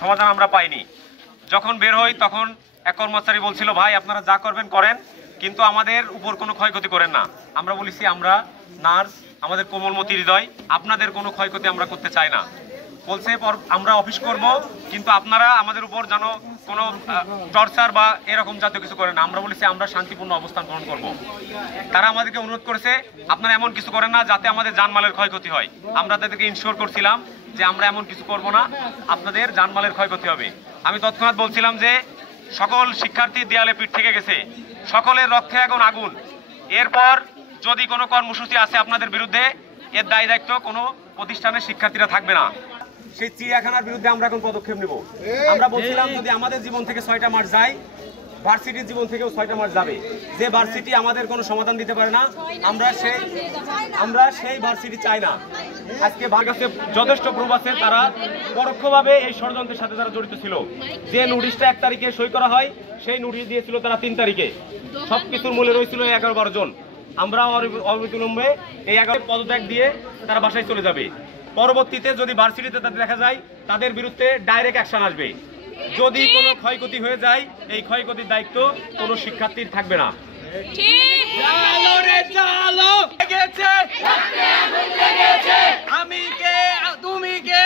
সমাধান আমরা পাইনি। যখন বের হই তখন এক কর্মচারী বলছিল, ভাই আপনারা যা করবেন করেন, কিন্তু আমাদের উপর কোনো ক্ষয়ক্ষতি করেন না। আমরা বলেছি আমরা নার্স, আমাদের কোমলমতি হৃদয়, আপনাদের কোনো ক্ষয়ক্ষতি আমরা করতে চাই না। বলছে আমরা অফিস করব, কিন্তু আপনারা আমাদের উপর যেন কোনো টর্চার বা এরকম জাতীয় কিছু করেন না। আমরা বলেছি আমরা শান্তিপূর্ণ অবস্থান গ্রহণ করব। তারা আমাদেরকে অনুরোধ করেছে আপনারা এমন কিছু করেন না যাতে আমাদের জানমালের ক্ষয়ক্ষতি হয়। আমরা তাদেরকে ইনশিওর করছিলাম যে আমরা এমন কিছু করব না, আপনাদের জানমালের ক্ষয়ক্ষতি হবে। আমি তৎক্ষণাৎ বলছিলাম যে সকল শিক্ষার্থীর দেয়ালে পিঠ থেকে গেছে, সকলের রক্তে এখন আগুন। এরপর যদি কোনো কর্মসূচি আছে আপনাদের বিরুদ্ধে, এর দায় দায়িত্ব কোনো প্রতিষ্ঠানের শিক্ষার্থীরা থাকবে না। সেই চিড়িয়াখানার বিরুদ্ধে আমরা এখন পদক্ষেপ নেব। আমরা বলছিলাম যদি আমাদের জীবন থেকে 6টা মার্চ যায়, ভার্সিটির জীবন থেকেও 6টা মার্চ যাবে। যে ভার্সিটি আমাদের কোনো সমাধান দিতে পারে না, আমরা সেই ভার্সিটি চাই না। আজকে কাছে যথেষ্ট প্রুফ আছে, তারা পরোক্ষভাবে এই ষড়যন্ত্রের সাথে তারা জড়িত ছিল। যে নোটিশটা 1 তারিখে সই করা হয়, সেই নোটিশ দিয়েছিল তারা 3 তারিখে। সবকিছুর মূল্য রয়েছিল 11-12 জন। আমরা অবিলম্বে এই 11 পদত্যাগ দিয়ে তারা বাসায় চলে যাবে। পরবর্তীতে যদি ভার্সিটিতে তাদের দেখা যায়, তাদের বিরুদ্ধে ডাইরেক্ট অ্যাকশন আসবে। যদি কোনো ক্ষয়ক্ষতি হয়ে যায়, এই ক্ষয়ক্ষতির দায়িত্ব কোনো শিক্ষার্থীর থাকবে না। আমি কে, তুমি কে?